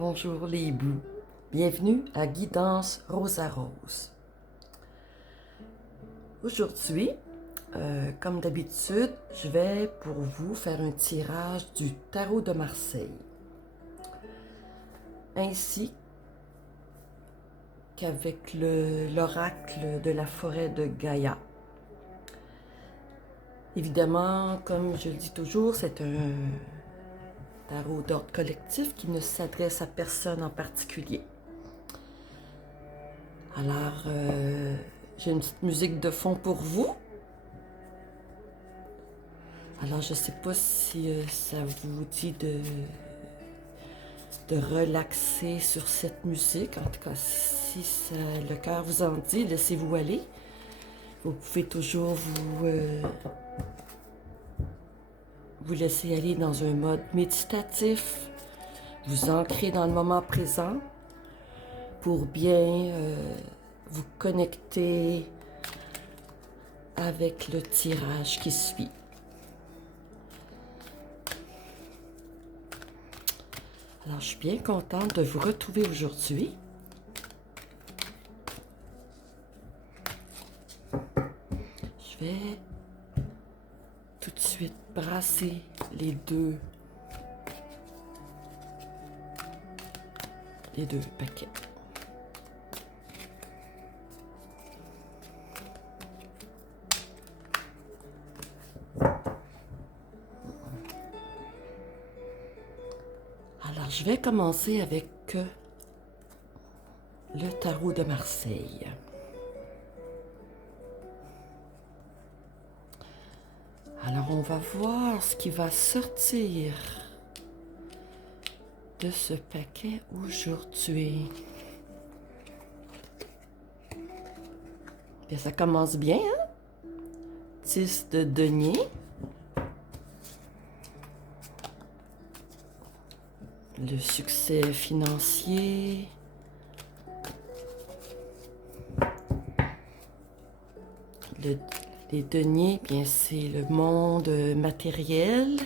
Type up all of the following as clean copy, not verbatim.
Bonjour les Blues. Bienvenue à Guidance Rose à Rose. Aujourd'hui, comme d'habitude, je vais pour vous faire un tirage du Tarot de Marseille, ainsi qu'avec l'oracle de la forêt de Gaïa. Évidemment, comme je le dis toujours, c'est un tarot d'ordre collectif qui ne s'adresse à personne en particulier. Alors, j'ai une petite musique de fond pour vous. Alors, je ne sais pas si ça vous dit de relaxer sur cette musique. En tout cas, si le cœur vous en dit, laissez-vous aller. Vous pouvez toujours vous laisser aller dans un mode méditatif, vous ancrer dans le moment présent pour bien vous connecter avec le tirage qui suit. Alors, je suis bien contente de vous retrouver aujourd'hui. Je vais tout de suite brasser les deux paquets. Alors, je vais commencer avec le tarot de Marseille. Alors, on va voir ce qui va sortir de ce paquet aujourd'hui. Bien, ça commence bien, hein? 10 de denier. Le succès financier. Les deniers, bien, c'est le monde matériel.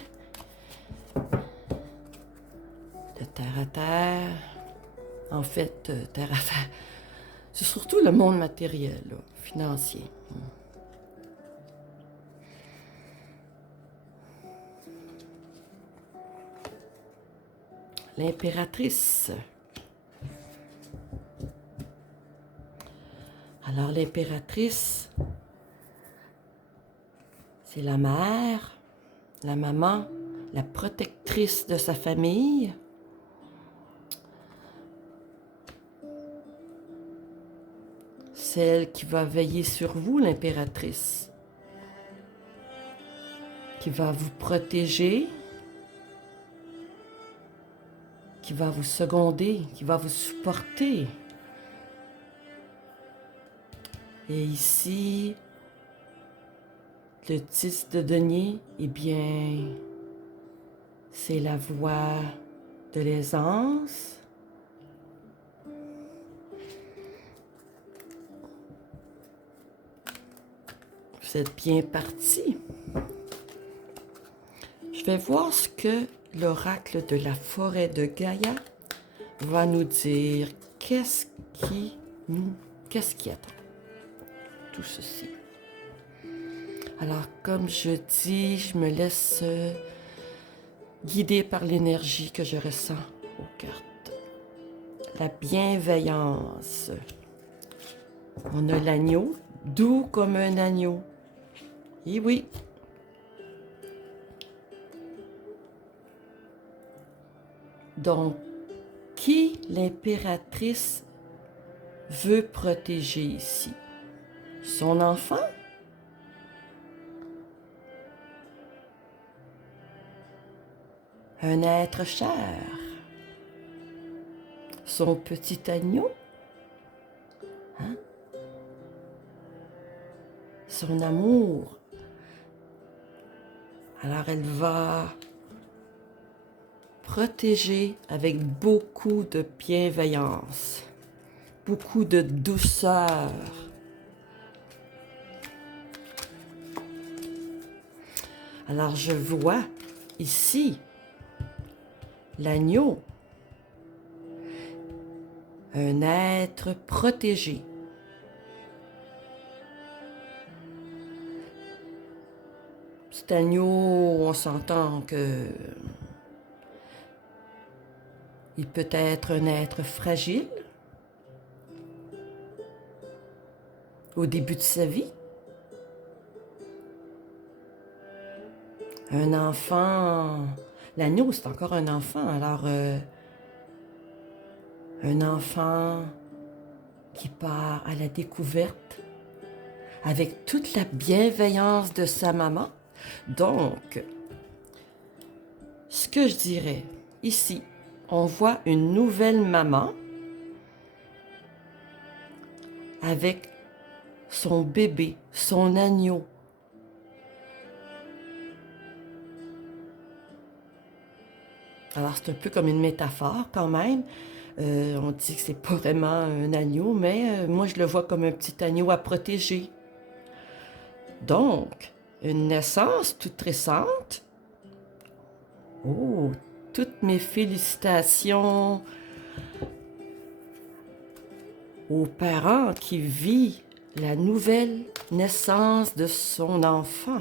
De terre à terre. En fait, terre à terre. C'est surtout le monde matériel, là, financier. L'impératrice. Alors, l'impératrice, c'est la mère, la maman, la protectrice de sa famille. Celle qui va veiller sur vous, l'impératrice. Qui va vous protéger. Qui va vous seconder, qui va vous supporter. Et ici, le 10 de denier, eh bien, c'est la voie de l'aisance. Vous êtes bien parti. Je vais voir ce que l'oracle de la forêt de Gaïa va nous dire. Qu'est-ce qui attend tout ceci? Alors, comme je dis, je me laisse guider par l'énergie que je ressens aux cartes. La bienveillance. On a l'agneau, doux comme un agneau. Et oui. Donc, qui l'impératrice veut protéger ici? Son enfant? Un être cher? Son petit agneau? Hein? Son amour? Alors elle va protéger avec beaucoup de bienveillance, beaucoup de douceur. Alors je vois ici l'agneau un être protégé. Cet agneau, on s'entend que il peut être un être fragile au début de sa vie. Un enfant, l'agneau c'est encore un enfant, alors un enfant qui part à la découverte avec toute la bienveillance de sa maman. Donc, ce que je dirais, ici, on voit une nouvelle maman avec son bébé, son agneau. Alors, c'est un peu comme une métaphore quand même. On dit que c'est pas vraiment un agneau, mais moi, je le vois comme un petit agneau à protéger. Donc, une naissance toute récente. Oh, toutes mes félicitations aux parents qui vivent la nouvelle naissance de son enfant.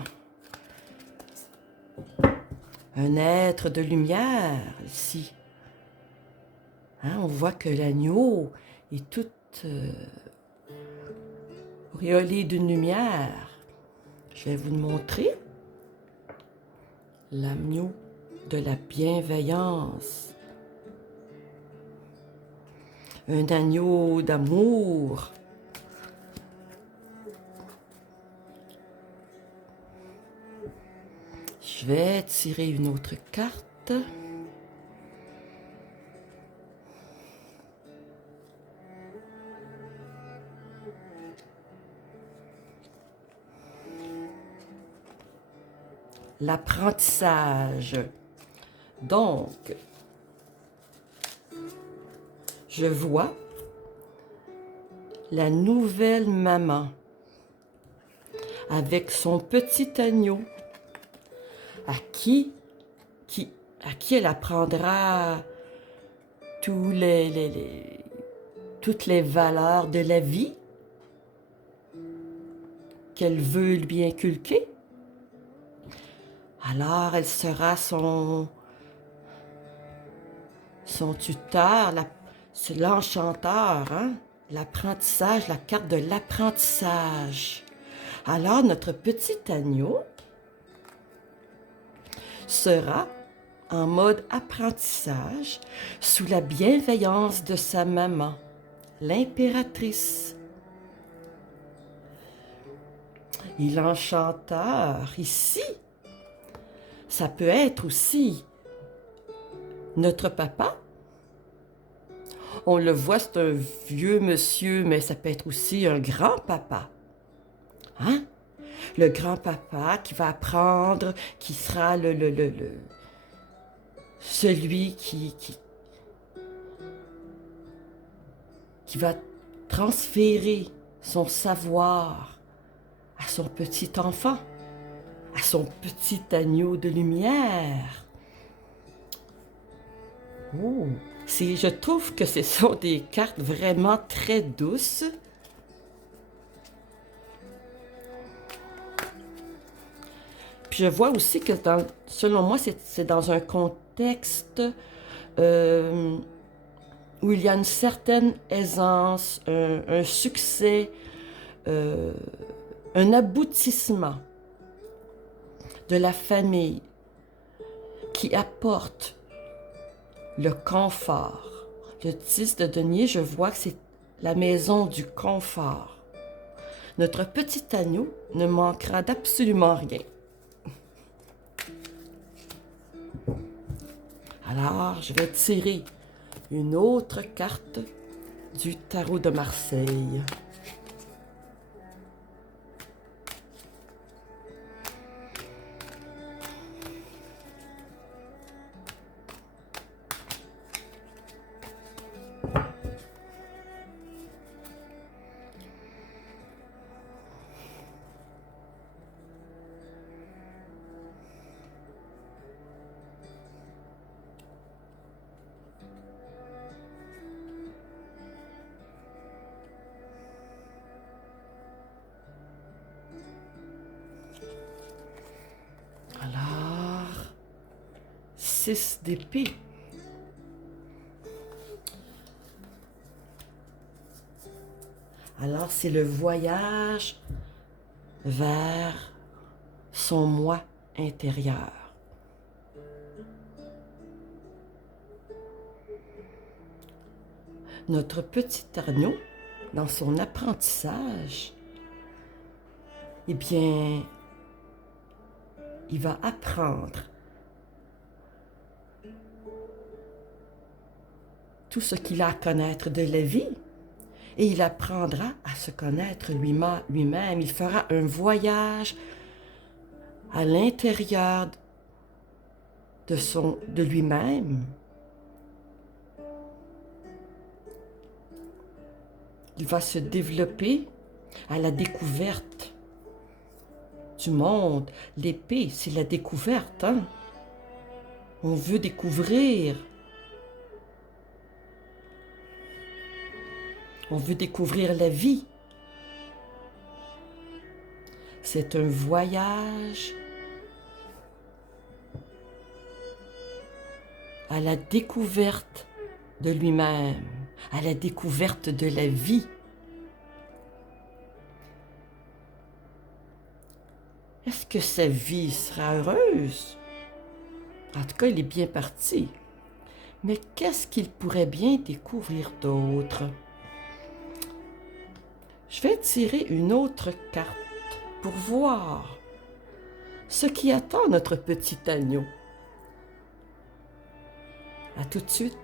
Un être de lumière ici. Hein, on voit que l'agneau est tout auréolé d'une lumière. Je vais vous le montrer. L'agneau de la bienveillance. Un agneau d'amour. Je vais tirer une autre carte. L'apprentissage. Donc, je vois la nouvelle maman avec son petit agneau à qui elle apprendra toutes les valeurs de la vie qu'elle veut lui inculquer. Alors, elle sera son tuteur, c'est l'enchanteur, hein? L'apprentissage, la carte de l'apprentissage. Alors, notre petit agneau sera en mode apprentissage sous la bienveillance de sa maman, l'impératrice. Et l'enchanteur, ici, ça peut être aussi notre papa. On le voit, c'est un vieux monsieur, mais ça peut être aussi un grand-papa. Hein? Le grand-papa qui va apprendre, qui sera celui qui va transférer son savoir à son petit enfant, à son petit agneau de lumière. Oh, je trouve que ce sont des cartes vraiment très douces. Puis je vois aussi que, selon moi, c'est dans un contexte où il y a une certaine aisance, un succès, un aboutissement de la famille qui apporte le confort. Le 10 de denier, je vois que c'est la maison du confort. Notre petit agneau ne manquera d'absolument rien. Alors, je vais tirer une autre carte du tarot de Marseille. 6 d'épée. Alors, c'est le voyage vers son moi intérieur. Notre petit agneau, dans son apprentissage, eh bien, il va apprendre tout ce qu'il a à connaître de la vie et il apprendra à se connaître lui-même. Il fera un voyage à l'intérieur de lui-même. Il va se développer à la découverte du monde. L'épée, c'est la découverte, hein? On veut découvrir. On veut découvrir la vie. C'est un voyage à la découverte de lui-même, à la découverte de la vie. Est-ce que sa vie sera heureuse? En tout cas, il est bien parti. Mais qu'est-ce qu'il pourrait bien découvrir d'autre? Je vais tirer une autre carte pour voir ce qui attend notre petit agneau. À tout de suite.